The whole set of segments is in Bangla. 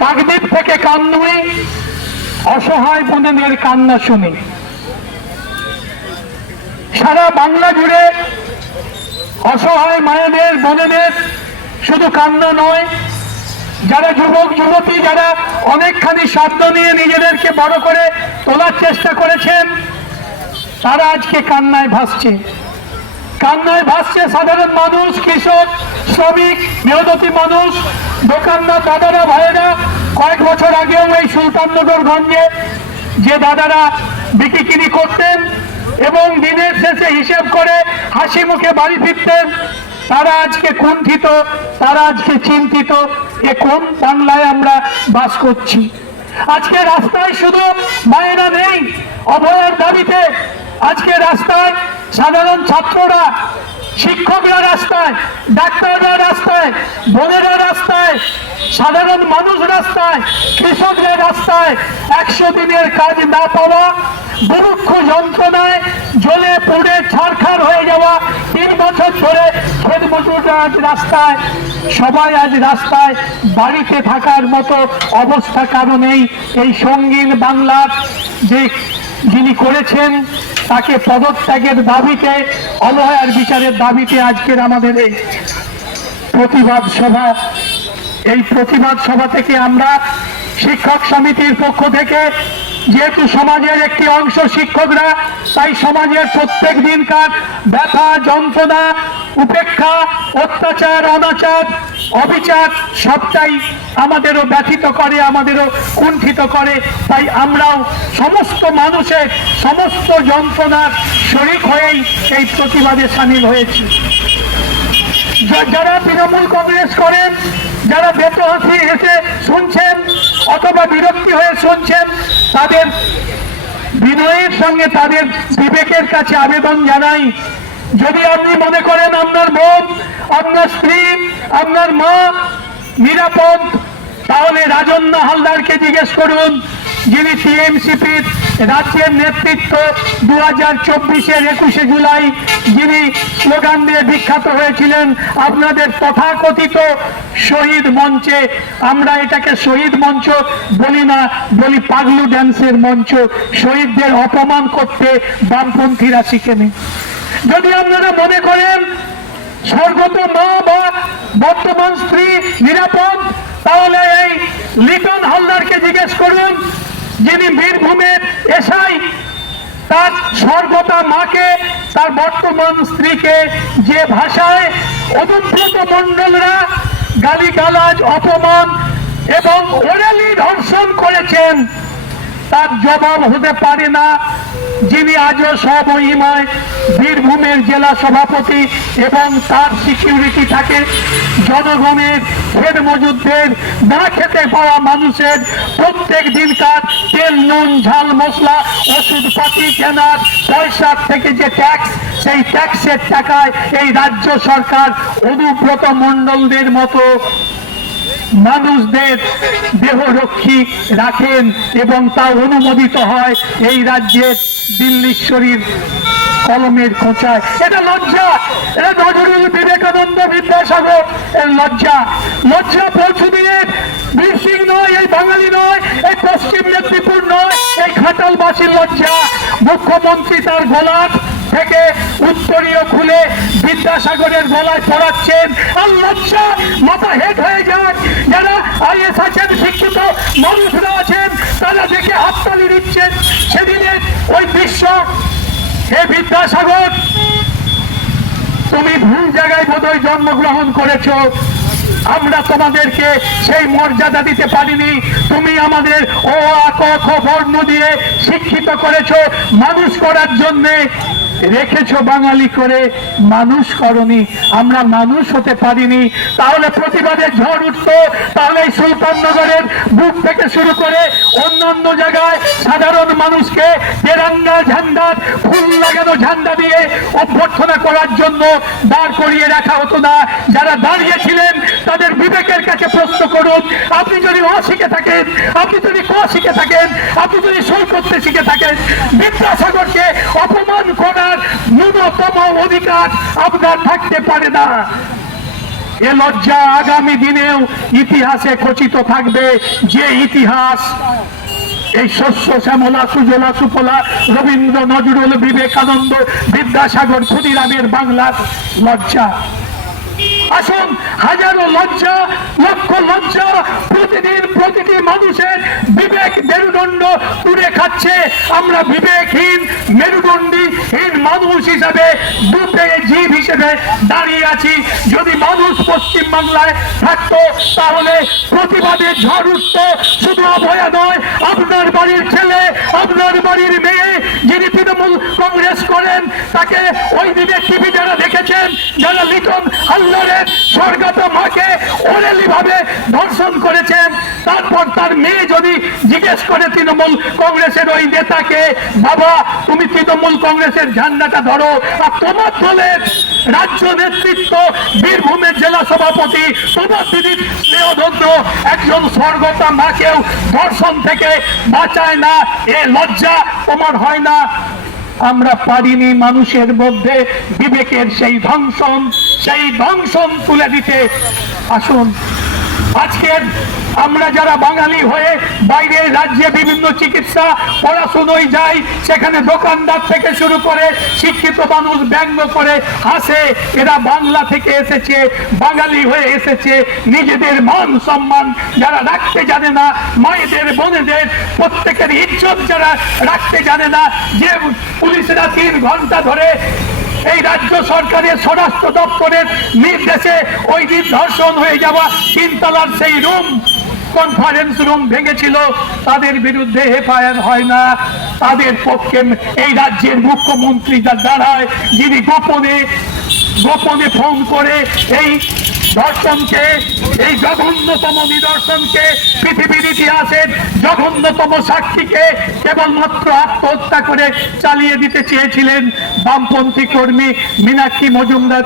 কাকদ্বীপ থেকে কান্নুই অসহায় বোনেদের কান্না শুনি। সারা বাংলা জুড়ে অসহায় মায়েদের বোনেদের শুধু কান্না নয়, যারা যুবক যুবতী যারা অনেকখানি সাধ্য নিয়ে নিজেদেরকে বড় করে তোলার চেষ্টা করেছেন, তারা আজকে কান্নায় ভাসছে। কান্নায় ভাসছে সাধারণ মানুষ, কৃষক, শ্রমিক, মেহনতি মানুষ, দোকানদার দাদারা ভাইয়েরা। কয়েক বছর আগেও এই সুলতাননগরগঞ্জে যে দাদারা বিক্রি করতেন এবং দিনের শেষে হিসেব করে হাসি মুখে বাড়ি ফিরতেন, তারা আজকে কুণ্ঠিত, তারা আজকে চিন্তিত, এ কোন বাংলায় আমরা বাস করছি। আজকে রাস্তায় শুধু মায়েরা নেই অভয়ার দাবিতে, আজকে রাস্তায় সাধারণ ছাত্ররা, শিক্ষকরা রাস্তায়, ডাক্তাররা রাস্তায়, বোনেরা রাস্তায়, সাধারণ মানুষ রাস্তায়, কৃষকরা রাস্তায়। 100 দিনের কাজ না পাওয়া, দুরুক্ষ যন্ত্রণায় জ্বলে পুড়ে ছারখার হয়ে যাওয়া, 3 বছর ধরে খেত মজুররা আজ রাস্তায়, সবাই আজ রাস্তায়। বাড়িতে থাকার মতো অবস্থা কারণেই এই সঙ্গীন বাংলার যে যিনি করেছেন তাকে পদত্যাগের দাবিতে, অবহেলার বিচারের দাবিতে আজকের আমাদের এই প্রতিবাদ সভা। এই প্রতিবাদ সভা থেকে আমরা শিক্ষক সমিতির পক্ষ থেকে, যেহেতু সমাজের একটি অংশ শিক্ষকরা, তাই সমাজের প্রত্যেক দিনকার ব্যথা যন্ত্রণা, উপেক্ষা, অত্যাচার, অনাচার, অবিচার সবটাই আমাদেরও ব্যথিত করে, আমাদেরও কুণ্ঠিত করে। তাই আমরাও সমস্ত মানুষের সমস্ত যন্ত্রণার শরিক হয়েই এই প্রতিবাদে সামিল হয়েছি। যারা তৃণমূল কংগ্রেস করেন, যারা বেতহাসি এসে শুনছেন অথবা বিরক্তি হয়ে শুনছেন, তাদের বিনয়ের সঙ্গে তাদের বিবেকের কাছে আবেদন জানাই, যদি আপনি মনে করেন আপনার বোন, আপনার স্ত্রী, আপনার মা নিরাপদ, তাহলে রাজন্য হালদারকে জিজ্ঞেস করুন, যিনি টিএমসিপির রাজ্যের নেতৃত্ব 2024-এর 21শে জুলাই যিনি স্লোগান দিয়ে বিখ্যাত হয়েছিলেন আপনাদের তথাকথিত শহীদ মঞ্চে। আমরা এটাকে শহীদ মঞ্চ বলি না, বলি পাগলু ড্যান্সের মঞ্চ। শহীদদের অপমান করতে বামপন্থীরা শিখেনি। যদি আপনারা মনে করেন স্বর্গত মা বা বর্তমান স্ত্রী নিরাপদ, তাহলে এই লিটন হালদারকে জিজ্ঞেস করুন, যিনি বীরভূমের এসআই, তার স্বর্গতা মাকে, তার বর্তমান স্ত্রীকে যে ভাষায় অনুব্রত মণ্ডলরা গালিগালাজ, অপমান এবং ওরালি ধর্ষণ করেছেন, তার জবাব হতে পারে না যিনি আজও স্বমহিমায় বীরভূমের জেলা সভাপতি এবং তার সিকিউরিটি থাকে জনগণের, খেত মজুরদের, না খেতে পাওয়া মানুষের প্রত্যেক দিনকার তেল নুন ঝাল মশলা ওষুধপাতি কেনার পয়সার থেকে যে ট্যাক্স, সেই ট্যাক্সের টাকায় এই রাজ্য সরকার অনুব্রত মণ্ডলদের মতো মানুষদের দেহরক্ষী রাখেন এবং তা অনুমোদিত হয় এই রাজ্যের দিল্লীশ্বরীর কলমের খোঁচায়। এটা লজ্জা, এটা নজরুল, বিবেকানন্দ, বিদ্যাসাগর এর লজ্জা। লজ্জা পৌঁছুদিনের বীর সিং নয়, এই বাঙালি নয়, এই পশ্চিম মেদিনীপুর নয়, এই ঘাটালবাসীর লজ্জা। মুখ্যমন্ত্রী তার গলার থেকে উত্তরীয় খুলে বিদ্যাসাগরের গলায় পড়াচ্ছেন, আর লজ্জা মাথা হেট হয়ে যায়। যারা আইএস আছেন, শিক্ষিত মানুষরা আছেন, তারা দেখে হাততালি দিচ্ছেন। সেদিনের ওই দৃশ্য, হে বিদ্যাসাগর, তুমি ভুল জায়গায় বোধহয় জন্মগ্রহণ করেছো, আমরা তোমাদেরকে সেই মর্যাদা দিতে পারিনি। তুমি আমাদের অ আ ক খ বর্ণ দিয়ে শিক্ষিত করেছো, মানুষ করার জন্যে রেখেছো, বাঙালি করে মানুষ করনি, আমরা মানুষ হতে পারিনি। তাহলে প্রতিবাদের ঝড় উঠতো, তাহলে এই সুলতাননগরের বুক থেকে শুরু করে অন্যান্য জায়গায় সাধারণ মানুষকে তেরঙ্গা ঝান্ডার ফুল লাগানো ঝান্ডা দিয়ে অভ্যর্থনা করার জন্য দাঁড় করিয়ে রাখা হতো না। যারা দাঁড়িয়েছিলেন তাদের বিবেকের কাছে প্রশ্ন করুন, আপনি যদি অ শিখে থাকেন, আপনি যদি ক শিখে থাকেন, আপনি যদি সই করতে শিখে থাকেন, বিদ্যাসাগরকে অপমান করার ন্যূনতম অধিকার আপনার থাকতে পারে না। এ লজ্জা আগামী দিনেও ইতিহাসে খচিত থাকবে, যে ইতিহাস এই শস্য শ্যামলা সুজলা সুফলা রবীন্দ্র নজরুল বিবেকানন্দ বিদ্যাসাগর ক্ষুদিরামের বাংলার লজ্জা। আসুন, হাজারো লজ্জা, লক্ষ লজ্জা প্রতিদিন প্রতিটি মানুষের বিবেক মেরুদণ্ড তুলে খাচ্ছে। আমরা বিবেকহীন মেরুদণ্ডহীন মানুষ হিসাবে দুপে জীব হিসেবে দাঁড়িয়ে আছি। যদি মানুষ পশ্চিম বাংলায় থাকতো তাহলে প্রতিবাদের ঝড় উঠত। শুধু অভয়া নয়, আপনার বাড়ির ছেলে, আপনার বাড়ির মেয়ে যিনি তৃণমূল কংগ্রেস করেন, তাকে ওই দিনে টিভি যারা দেখেছেন, যারা লিটন হালদারের স্বর্গত মাকে ওরেলি ভাবে ধর্ষণ করেছেন, তারপর তার মেয়ে যদি জিজ্ঞেস করে তৃণমূল কংগ্রেসের ওই নেতাকে, বাবা তুমি তৃণমূল কংগ্রেসের ঝান্ডাটা ধরো, আর তোমার দলের রাজ্য নেতৃত্ব বীরভূমের জেলা সভাপতি তোমার দিদির স্নেহধন্য একজন স্বর্গতা মাকেও ধর্ষণ থেকে বাঁচায় না, এ লজ্জা তোমার হয় না? আমরা পারিনি মানুষের মধ্যে বিবেকের সেই ধ্বংসন তুলে দিতে। আসুন, আজকের আমরা যারা বাঙালি হয়ে বাইরের রাজ্যে বিভিন্ন চিকিৎসা পড়াশুনোয় যাই, সেখানে দোকানদার থেকে শুরু করে শিক্ষিত মানুষ ব্যঙ্গ করে হাসে, এরা বাংলা থেকে এসেছে, বাঙালি হয়ে এসেছে। নিজেদের মান সম্মান যারা রাখতে জানে না, মায়েদের বোনেদের প্রত্যেকের ইজ্জত যারা রাখতে জানে না, যে পুলিশরা 3 ঘন্টা ধরে এই রাজ্য সরকারের স্বরাষ্ট্র দপ্তরের নির্দেশে ওই দিন ধর্ষণ হয়ে যাওয়া 3 তলার সেই রুম, কনফারেন্স রুম ভেঙেছিল, তাদের বিরুদ্ধে এফআইআর হয় না। তাদের পক্ষে এই রাজ্যের মুখ্যমন্ত্রী দাঁড়ায়, যিনি গোপনে ফোন করে এই ধর্ষণকে, এই জঘন্যতম নিদর্শনকে, পৃথিবীর ইতিহাসের জঘন্যতম সাক্ষীকে কেবলমাত্র আত্মহত্যা করে চালিয়ে দিতে চেয়েছিলেন। বামপন্থী কর্মী মীনাক্ষী মজুমদার,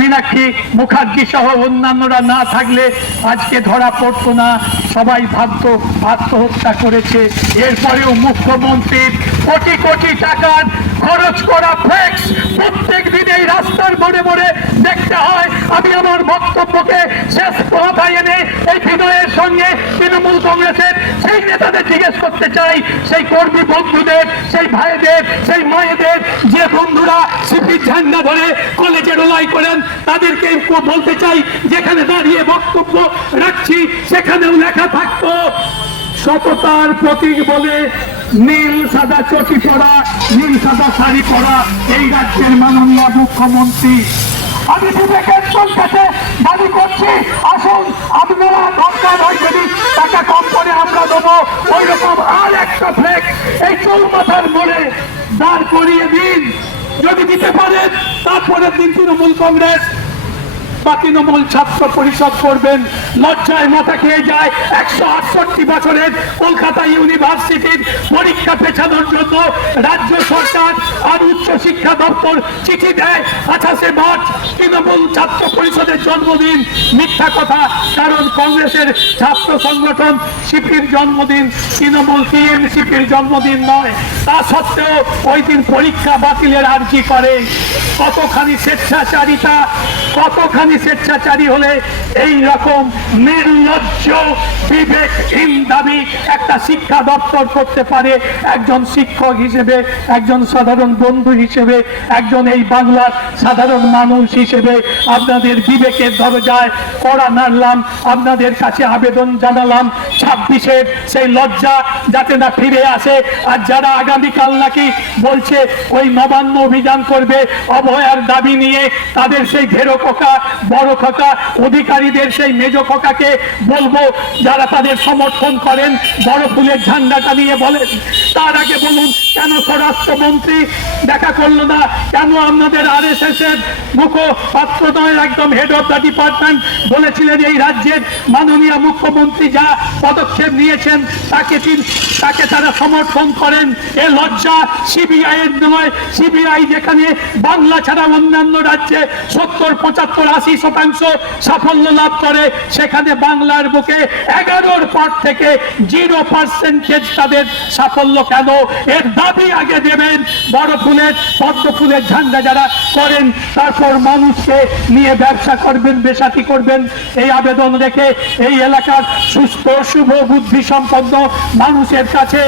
মীনাক্ষী মুখার্জি সহ অন্যান্যরা না থাকলে আজকে ধরা পড়তো না, সবাই ভাবত আত্মহত্যা করেছে। এরপরেও মুখ্যমন্ত্রীর কোটি কোটি টাকার খরচ করা ফ্লেক্স প্রত্যেক দিন এই রাস্তার মোড়ে মোড়ে দেখতে হয়। আমি আমার বক্তব্যকে শেষ পর্যায়ে এনে এই বিনয়ের সঙ্গে তৃণমূল কংগ্রেসের সেই নেতাদের জিজ্ঞেস করতে চাই, সেই কর্মী বন্ধুদের, সেই ভাইদের, সেই মায়েদের, যে বন্ধুরা সিপির ঝান্ডা ধরে কলেজে রোলাই করেন, তাদেরকে বলতে চাই, যেখানে দাঁড়িয়ে বক্তব্য রাখছি সেখানেও লেখা থাকতো সততার প্রতীক বলে নীল সাদা চটি পরা, নীল সাদা শাড়ি পরা এই রাজ্যের মাননীয় মুখ্যমন্ত্রী। আমি বিবেকের কাছে দাবি করছি, আসুন আপনারা দরকার হয় যদি টাকা কম করে আমরা দেবো, ওই রকম আর একটা ফ্লেক্স এই চৌমাথার মোড়ে দাঁড় করিয়ে দিন। যদি দিতে পারেন তারপরের দিন তৃণমূল কংগ্রেস বা তৃণমূল ছাত্র পরিষদ করবেন। লজ্জায় মাথা খেয়ে যায় 168 বছরের কলকাতা ইউনিভার্সিটির পরীক্ষা পেছানোর জন্য রাজ্য সরকার আর উচ্চ শিক্ষা দপ্তর চিঠি দেয় 28শে মার্চ তৃণমূল ছাত্র পরিষদের জন্মদিন। মিথ্যা কথা, কারণ কংগ্রেসের ছাত্র সংগঠন সিপির জন্মদিন, তৃণমূল টিএমসিপির জন্মদিন নয়। তা সত্ত্বেও ওই দিন পরীক্ষা বাতিলের আর্জি করে। কতখানি স্বেচ্ছাচারিতা, কতখানি স্বেচ্ছাচারী হলে এই রকম নির্লজ্জ বিবেকহীন দাবি একটা শিক্ষা দপ্তর করতে পারে? একজন শিক্ষক হিসেবে, একজন সাধারণ বন্ধু হিসেবে, একজন এই বাংলার সাধারণ মানুষ হিসেবে আপনাদের বিবেকের দরজায় কড়া নাড়লাম, আপনাদের কাছে আবেদন জানালাম 26-এর সেই লজ্জা যাতে না ফিরে আসে। আর যারা আগামীকাল নাকি বলছে ওই নবান্ন অভিযান করবে অভয়ার দাবি নিয়ে, তাদের সেই ঘেরো খোকা, বড় খোকা অধিকারীদের সেই মেজ খোকাকে বলবো, যারা তাদের সমর্থন করেন বড় ফুলের ঝান্ডাটা নিয়ে বলেন, তার আগে বলুন কেন স্বরাষ্ট্রমন্ত্রী দেখা করলো না? কেন আপনাদের RSS এর মুখপাত্র নয়, একদম হেড অফ দ্য ডিপার্টমেন্ট বলেছিলেন এই রাজ্যের মাননীয় মুখ্যমন্ত্রী যা পদক্ষেপ নিয়েছেন তাকে তারা সমর্থন করেন? এ লজ্জা সিবিআই এর নয়। সিবিআই যেখানে বাংলা ছাড়া অন্যান্য রাজ্যে 70, 75, 80% সাফল্য লাভ করে, সেখানে বাংলার বুকে 11-র পর থেকে 0% তাদের সাফল্য কেন, এর দাবি আগে দেবেন। বড় ফুলের পদ্ম ফুলের ঝান্ডা যারা করেন, তারপর মানুষকে নিয়ে ব্যবসা করবেন, বেসাতি করবেন, এই আবেদন রেখে এই এলাকার সুস্থ শুভ বুদ্ধি সম্পন্ন মানুষের কাছে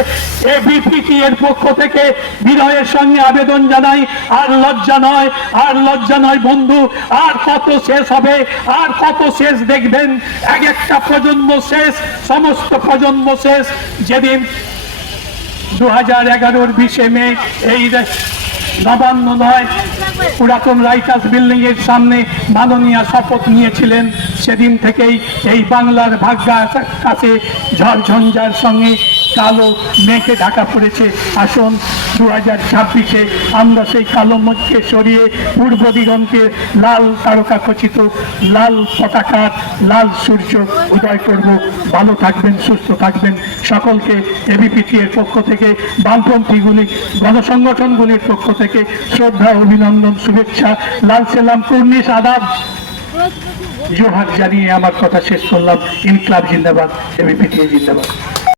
এবিপিটি এর পক্ষ থেকে বিনয়ের সঙ্গে আবেদন জানাই। আর লজ্জা নয়, আর লজ্জা নয় বন্ধু, আর কত শেষ হবে, আর কত শেষ দেখবেন। এক একটা প্রজন্ম শেষ, সমস্ত প্রজন্ম শেষ। যেদিন 2011-র 20 মে এই নবান্ন নয়, পুরাতন রাইটার্স বিল্ডিং এর সামনে মাননীয় শপথ নিয়েছিলেন, সেদিন থেকেই এই বাংলার ভাগ্যা কাছে ঝড়ঝঞ্ঝার সঙ্গে কালো মেঘে ঢাকা পড়েছে। আসুন 2026-এ আমরা সেই কালো মেঘকে সরিয়ে পূর্ব দিগন্তে লাল তারকা খচিত লাল পতাকার লাল সূর্য উদয় করব। ভালো থাকবেন, সুস্থ থাকবেন। সকলকে এবিপিটি এর পক্ষ থেকে, বামপন্থীগুলি গণসংগঠনগুলির পক্ষ থেকে শ্রদ্ধা, অভিনন্দন, শুভেচ্ছা, লাল সেলাম, কুর্নিশ, আদাব, জোহার জানিয়ে আমার কথা শেষ করলাম। ইনকলাব জিন্দাবাদ, এবিপিটি জিন্দাবাদ।